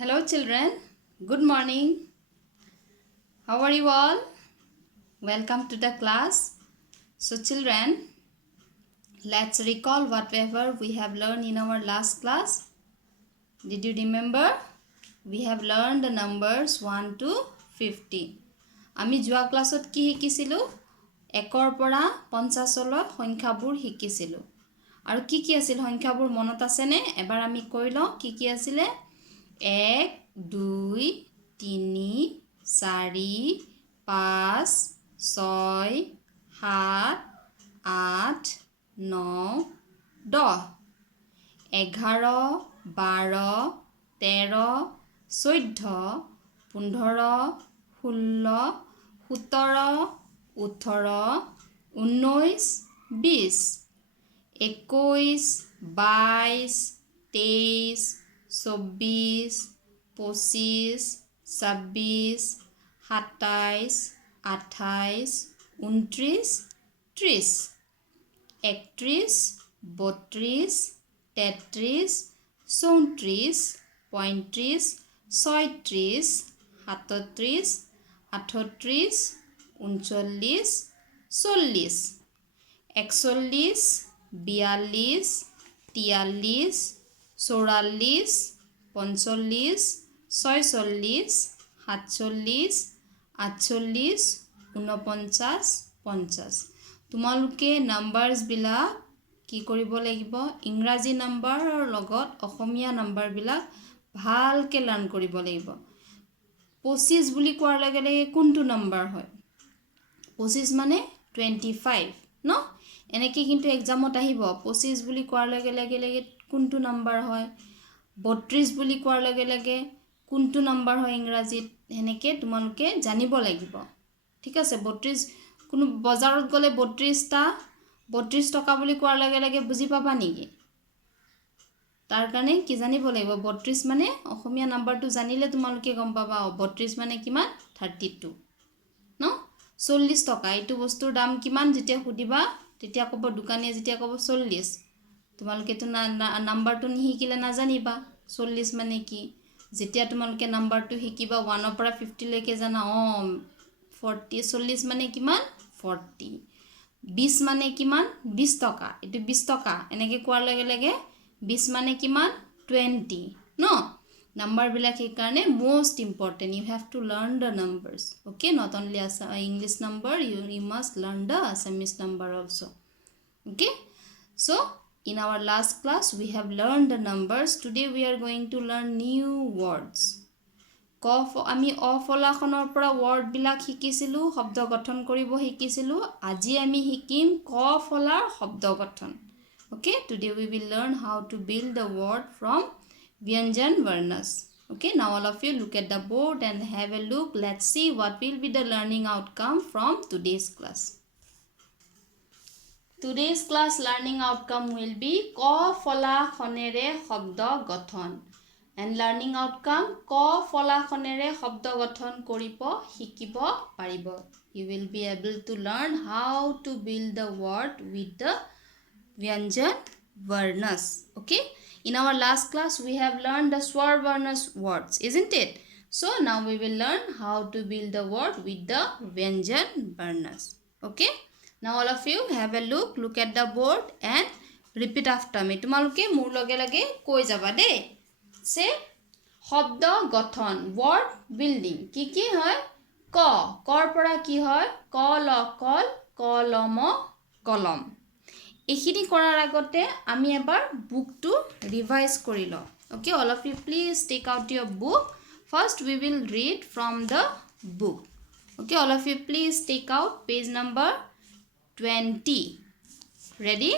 Hello children, good morning. How are you all? Welcome to the class. So children, let's recall whatever we have learned in our last class. Did you remember? We have learned the numbers 1 to 50. আমি যোৱা ক্লাছত কি শিকিছিলো? একৰ পৰা 50 লৈ সংখ্যাবোৰ শিকিছিলো। আৰু কি কি আছিল সংখ্যাবোৰ মনত আছে নে? এবাৰ আমি কৈ লওঁ কি কি আছিলে? 1 2 3 4 5 6 7 8 9 10 11 12 13 14 15 16 17 18 19 20 21 22 23 24 25 26 27 28 29 30 31 32 33 34 35 36 37 38 39 40 41 42 43 44 45 46 47 48 49 50 তোমালোকে নাম্বাৰস বিলাক কি কৰিব লাগিব ইংৰাজী নাম্বাৰৰ লগত অসমীয়া নাম্বাৰ বিলাক ভালকে লাৰ্ন কৰিব লাগিব 25 বুলি কোৱাৰ লগে লগে কোনটো নাম্বাৰ হয় 25 মানে 25 ন এনেকৈ কিন্তু এক্সামত আহিব 25 বুলি কোৱাৰ লগে লগে কোনটো নাম্বাৰ হয় 32 বুলি কোৱাৰ লগে লগে কোনটো নাম্বাৰ হয় ইংৰাজীত হেনেকে তোমালোকে জানিব লাগিব ঠিক আছে 32 কোনো বজাৰত গলে 32 টকা বুলি কোৱাৰ লগে লগে বুজি পাবা নেকি তাৰ কাৰণে কি জানিব লাগিব 32 মানে অসমীয়া নাম্বাৰটো জানিলে তোমালোকে গম পাবা 32 মানে কিমান 32 ন 40 টকা এইটো বস্তুৰ দাম কিমান যেতিয়া সুধিবা তেতিয়া ক'ব দোকানীয়ে যেতিয়া ক'ব 40 তোমালোকে তো নাম্বাৰটো নিহিকিলে নাজানিবা 40 মানে কি যেতিয়া তোমালোকে নাম্বাৰটো শিকিবা 1 ৰ পৰা 50 লৈকে জানা 40 মানে কিমান 40 20 মানে কিমান 20 টকা এটো 20 টকা এনেকে কোৱাৰ লগে লগে 20 মানে কিমান 20 no number বিলাক এই কাৰণে most important you have to learn the numbers okay not only as English number you must learn the Assamese number also okay so in our last class we have learned the numbers today we are going to learn new words আমি অফলাখনৰ পৰা word বিলাক শিকিছিলো শব্দ গঠন কৰিব শিকিছিলো আজি আমি শিকিম ক ফলাৰ শব্দ গঠন okay today we will learn how to build the word from vyanjan varnas okay now all of you look at the board and have a look let's see what will be the learning outcome from today's class today's class learning outcome will be ক ফলাখনেৰে শব্দ গঠন and learning outcome ক ফলাখনেৰে শব্দ গঠন কৰিব শিকিব পাৰিব you will be able to learn how to build the word with the vyanjan varnas okay in our last class we have learned the swar varnas words isn't it so now we will learn how to build the word with the vyanjan varnas okay now all of you have a look at the board and repeat after me তোমালোকে মোৰ লগে লগে কৈ যাবা দে সে শব্দ গঠন word building কি কি হয় ক কৰ পৰা কি হয় কল কল কলম কলম এইখিনি কৰাৰ আগতে আমি এবাৰ বুকটো ৰিভাইজ কৰি লওঁ okay all of you please take out your book first we will read from the book okay all of you please take out page number 20 ready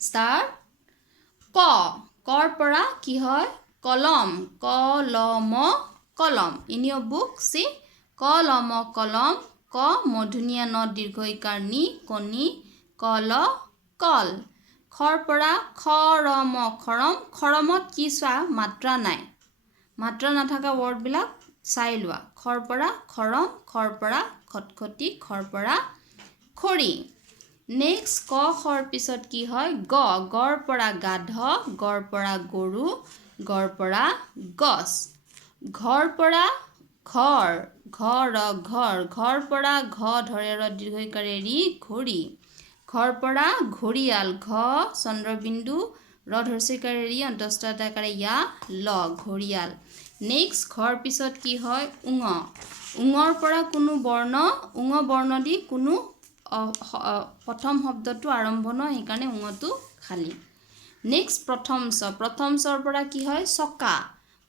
start ক কৰ পৰা কি হয় কলম কলম কলম in your book see কলম কলম ক মধুনিয়া ন দীৰ্ঘইকাৰ নি কনি কল কল খৰ পৰা খৰম খৰম খৰমত কি চা মাত্ৰা নাই মাত্ৰা নাথাকা ওয়াৰ্ড বিলাক চাই লোৱা খৰ পৰা খৰম খৰ পৰা খটখটি খৰ পৰা খৰি নেক্সট ক খৰ পিছত কি হয় গ গৰ পৰা গাধ গৰ পৰা গৰু গৰ পৰা গছ ঘৰ পৰা ঘৰ ঘৰ ঘৰ ঘৰ পৰা ঘ ধৰে ৰ দীৰ্ঘইকাৰে ৰি ঘড়ী ঘৰ পৰা ঘৰিয়াল ঘ চন্দ্ৰবিন্দু ৰ ধৰ্ষিকাৰে ৰি অন্তস্থকাৰে ইয়া ল ঘৰিয়াল নেক্সট ঘৰ পিছত কি হয় উঙ উঙৰ পৰা কোনো বৰ্ণ উঙ বৰ্ণ দি কোনো প্ৰথম শব্দটো আৰম্ভ নহয় সেইকাৰণে উঙটো খালী নেক্সট প্ৰথম চৰ পৰা কি হয় চকা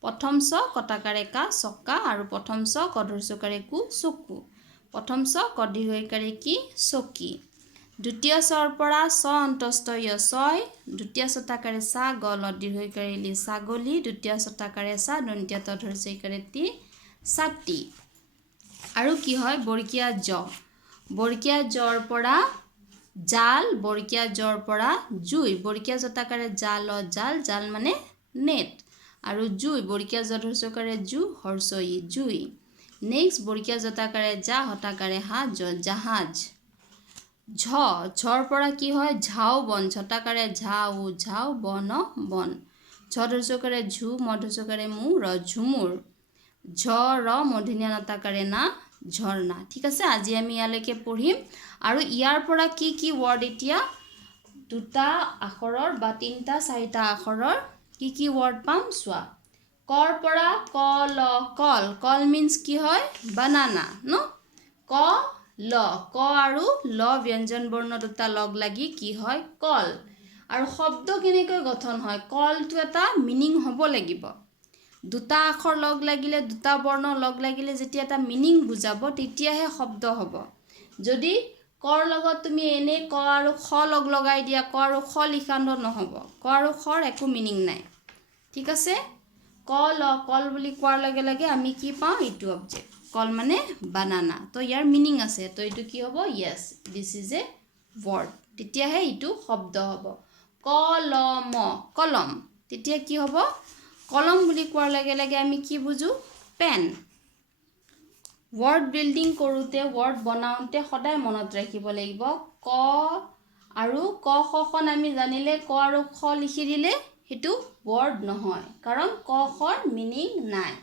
প্ৰথম চ কটাকাৰে কা চকা আৰু প্ৰথম চ কধৰ্ষকাৰে কু চকু প্ৰথম চ কদীৰ্ঘইকাৰে কি চকী দ্বিতীয় চৰ পৰা চ অন্তস্থ য় ছয় দ্বিতীয় ছটাকাৰে চা গল দীৰ্ঘইকাৰে লি ছাগলী দ্বিতীয় ছটাকাৰে চা দন্তীয় ত ধৰ্ষইকাৰে তি ছাতি আৰু কি হয় বৰ্গীয়া জৰ পৰা জাল বৰ্গীয়া জৰ পৰা জুই বৰ্গীয়া জটাকাৰে জাল জাল মানে নেট আৰু জুই বৰ্গীয়া জ ধৰ্ষকাৰে জু হৰ্ষই জুই নেক্সট বৰ্গীয়া জটাকাৰে যা হটাকাৰে হা জাহাজ ঝৰ পৰা কি হয় ঝাও বন ঝটাকাৰে ঝাও বন বন ঝ ধৰ্ষকাৰে ঝু ম ধৰ্ষকাৰে মু ৰ ঝুমুৰ ঝ ৰ মূৰ্ধন্য নটাকাৰে না ঝৰ্ণা ঠিক আছে আজি আমি ইয়ালৈকে পঢ়িম আৰু ইয়াৰ পৰা কি ৱৰ্ড এতিয়া দুটা আখৰৰ বা তিনটা চাৰিটা আখৰৰ কি ৱৰ্ড পাম চোৱা কৰ পৰা কল মিন্স কি হয় বানানা ন ক আৰু ল ব্যঞ্জন বৰ্ণ দুটা লগ লাগি কি হয় কল আৰু শব্দ কেনেকৈ গঠন হয় কলটো এটা মিনিং হ'ব লাগিব দুটা আখৰ লগ লাগিলে দুটা বৰ্ণ লগ লাগিলে যেতিয়া এটা মিনিং বুজাব তেতিয়াহে শব্দ হ'ব যদি কৰ লগত তুমি এনে ক আৰু খ লগ লগাই দিয়া ক আৰু খ লিখান্ত নহ'ব ক আৰু খৰ একো মিনিং নাই ঠিক আছে কল বুলি কোৱাৰ লগে লগে আমি কি পাওঁ এইটো অবজেক্ট কল মানে বানানা তো ইয়াৰ মিনিং আছে তো এইটো কি হ'ব yes this is a word তেতিয়াহে এইটো শব্দ হ'ব কলম তেতিয়া কি হ'ব কলম বুলি কোৱাৰ লগে লগে আমি কি বুজো পেন ৱৰ্ড বিল্ডিং কৰোঁতে ৱৰ্ড বনাওঁতে সদায় মনত ৰাখিব লাগিব ক আৰু ক খন আমি জানিলে ক আৰু খ লিখি দিলে সেইটো ৱৰ্ড নহয় কাৰণ ক খৰ মিনিং নাই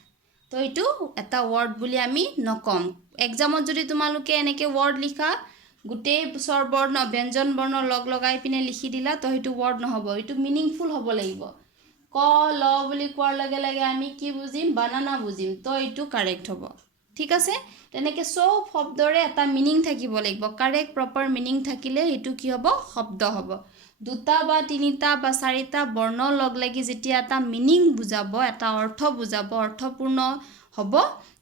তো এইটো এটা ৱৰ্ড বুলি আমি নকম এক্সামত যদি তোমালোকে এনেকৈ ৱৰ্ড লিখা গোটেই স্বৰ বৰ্ণ ব্যঞ্জন বৰ্ণ লগ লগাই পিনে লিখি দিলা তো সেইটো ৱৰ্ড নহ'ব এইটো মিনিংফুল হ'ব লাগিব ক ল বুলি কোৱাৰ লগে লগে আমি কি বুজিম বানানা বুজিম তো এইটো কাৰেক্ট হ'ব ঠিক আছে তেনেকৈ চব শব্দৰে এটা মিনিং থাকিব লাগিব কাৰেক্ট প্ৰপাৰ মিনিং থাকিলে এইটো কি হ'ব শব্দ হ'ব দুটা বা তিনিটা বা চাৰিটা বৰ্ণ লগ লাগি যেতিয়া এটা মিনিং বুজাব এটা অৰ্থ বুজাব অৰ্থপূৰ্ণ হ'ব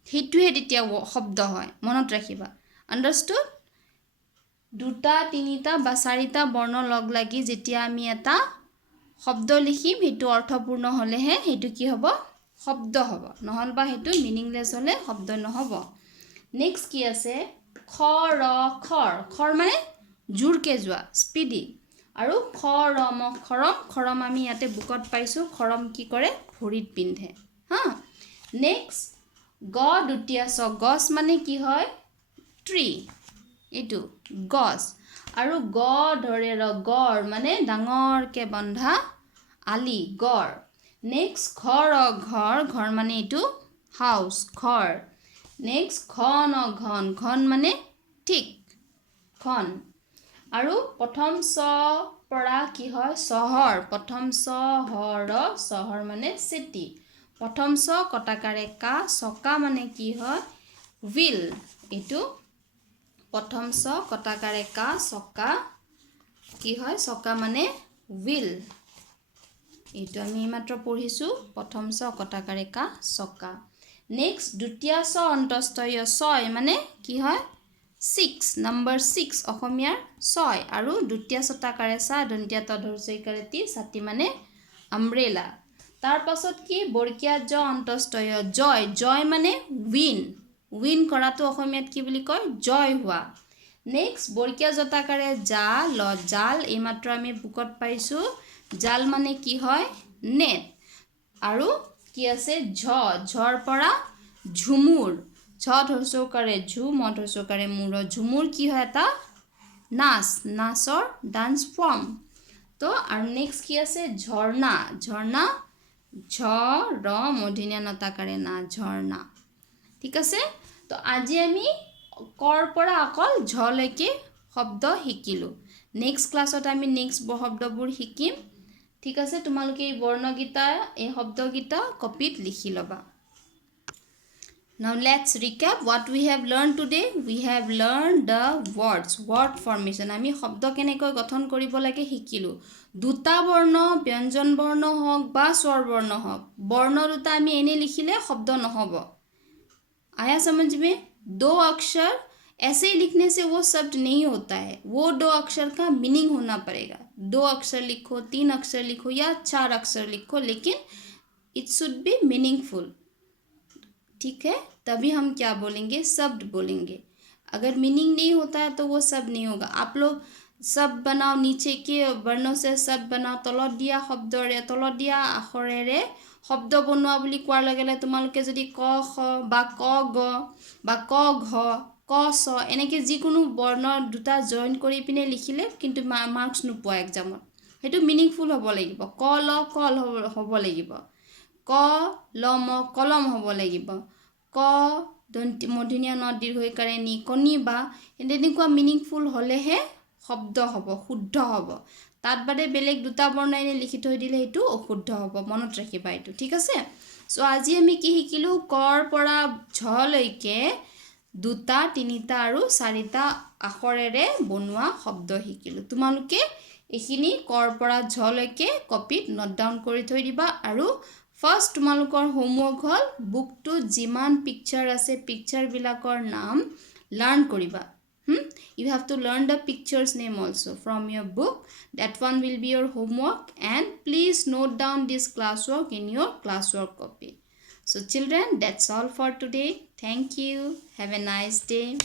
সেইটোহে তেতিয়া শব্দ হয় মনত ৰাখিবা আণ্ডাৰষ্টুড দুটা তিনিটা বা চাৰিটা বৰ্ণ লগ লাগি যেতিয়া আমি এটা শব্দ লিখিম সেইটো অৰ্থপূৰ্ণ হ'লেহে সেইটো কি হ'ব শব্দ হ'ব নহ'লে বা সেইটো মিনিংলেছ হ'লে শব্দ নহ'ব নেক্সট কি আছে খৰ মানে জোৰকৈ যোৱা স্পীডি আৰু খৰম আমি ইয়াতে বুকত পাইছোঁ খৰম কি কৰে ভৰিত পিন্ধে হা নেক্সট দ্বিতীয় চ গছ মানে কি হয় ট্ৰী এইটো গছ আৰু ধৰে ৰ গড় মানে ডাঙৰকৈ বন্ধা আলি গড় নেক্সট ঘৰ মানে এইটো হাউচ ঘৰ নেক্সট ঘন মানে ঠিক ঘন আৰু প্ৰথম চ পৰা কি হয় চহৰ প্ৰথম চহৰ মানে চিটি প্ৰথম চ কটাকাৰে কা চকা মানে কি হয় হুইল এইটো প্ৰথম চ কটাকাৰে কা চকা কি হয় চকা মানে হুইল এইটো আমি মাত্ৰ পঢ়িছোঁ প্ৰথম চ কটাকাৰে কা চকা নেক্সট দ্বিতীয় চ অন্তস্থ ছয় মানে কি হয় 6 নম্বৰ 6 অসমীয়াৰ 6 আৰু দ্বিতীয় ছটাকাৰে চা দন্তীয় ত ধৰ্ষইকাৰে তি ছাতি মানে আমব্ৰেলা তাৰ পাছত কি বৰ্গীয়া জ অন্তস্থ জয় মানে উইন কৰাটো অসমীয়াত কি বুলি কয় জয় হোৱা নেক্সট বৰ্গীয়া জটাকাৰে জাল এইমাত্ৰ আমি বুকত পাইছোঁ জাল মানে কি হয় নেট আৰু কি আছে ঝৰ পৰা ঝুমুৰ ঝ ধৰ্ষকাৰে ঝু ম ধৰ্ষকাৰে মূৰ ঝুমুৰ কি হয় এটা নাচৰ ডান্স ফৰ্ম তো আৰু নেক্সট কি আছে ঝৰ্ণা ঝ ৰ মূৰ্ধন্য নতাকাৰে না ঝৰ্ণা ঠিক আছে তো আজি আমি কৰ পৰা অকল ঝলৈকে শব্দ শিকিলোঁ নেক্সট ক্লাছত আমি নেক্সট শব্দবোৰ শিকিম ঠিক আছে তোমালোকে এই বৰ্ণগীতা এই শব্দগীতা কপিত লিখি ল'বা Now let's recap what we have learned today. We have learned the words, word formation. আমি শব্দ কেনেকৈ গঠন কৰিব লাগে শিকিলো দুটা বৰ্ণ ব্যঞ্জন বৰ্ণ হওক বা স্বৰ বৰ্ণ হওক বৰ্ণ দুটা আমি এনে লিখিলে শব্দ নহব आया समझ में 2 अक्षर ऐसे ही लिखने से वो शब्द नहीं होता है वो 2 अक्षर का मीनिंग होना पड़ेगा 2 अक्षर लिखो 3 अक्षर लिखो या 4 अक्षर लिखो लेकिन इट शुड बी मीनिंगफुल ठीक है तभी हम क्या बोलेंगे शब्द बोलेंगे अगर मीनिंग नहीं होता है तो वो शब्द नहीं होगा आप लोग शब्द बनाओ नीचे के वर्णों से शब्द बनाओ तলত দিয়া শব্দৰে তলত দিয়া আখৰেৰে শব্দ বনোৱা বুলি কোৱাৰ লগে লগে তোমালোকে যদি ক খ বা ক গ বা ক ঘ ক ছ এনেকৈ যিকোনো বৰ্ণ দুটা জইন কৰি পিনে লিখিলে কিন্তু মাৰ্কছ নোপোৱা এক্সামত সেইটো মিনিংফুল হ'ব লাগিব ক ল কল হ'ব লাগিব ক লম কলম হ'ব লাগিব ক দন্তি মূৰ্ধন্য ন দীৰ্ঘইকাৰে নি কণী বা এনেকুৱা মিনিংফুল হ'লেহে শব্দ হ'ব শুদ্ধ হ'ব তাত বাদে বেলেগ দুটা বৰ্ণ এনে লিখি থৈ দিলে সেইটো অশুদ্ধ হ'ব মনত ৰাখিবা এইটো ঠিক আছে সো আজি আমি কি শিকিলো কৰ পৰা ঝলৈকে দুটা তিনিটা আৰু চাৰিটা আখৰেৰে বনোৱা শব্দ শিকিলো তোমালোকে এইখিনি কৰ পৰা ঝলৈকে কপিত নোট ডাউন কৰি থৈ দিবা আৰু ফাৰ্ষ্ট তোমালোকৰ হোমৱৰ্ক হ'ল বুকটো যিমান পিকচাৰ আছে পিকচাৰবিলাকৰ নাম লাৰ্ণ কৰিবা You have to learn the pictures name also from your book. That one will be your homework and please note down this classwork in your classwork copy. So children, that's all for today. Thank you. Have a nice day.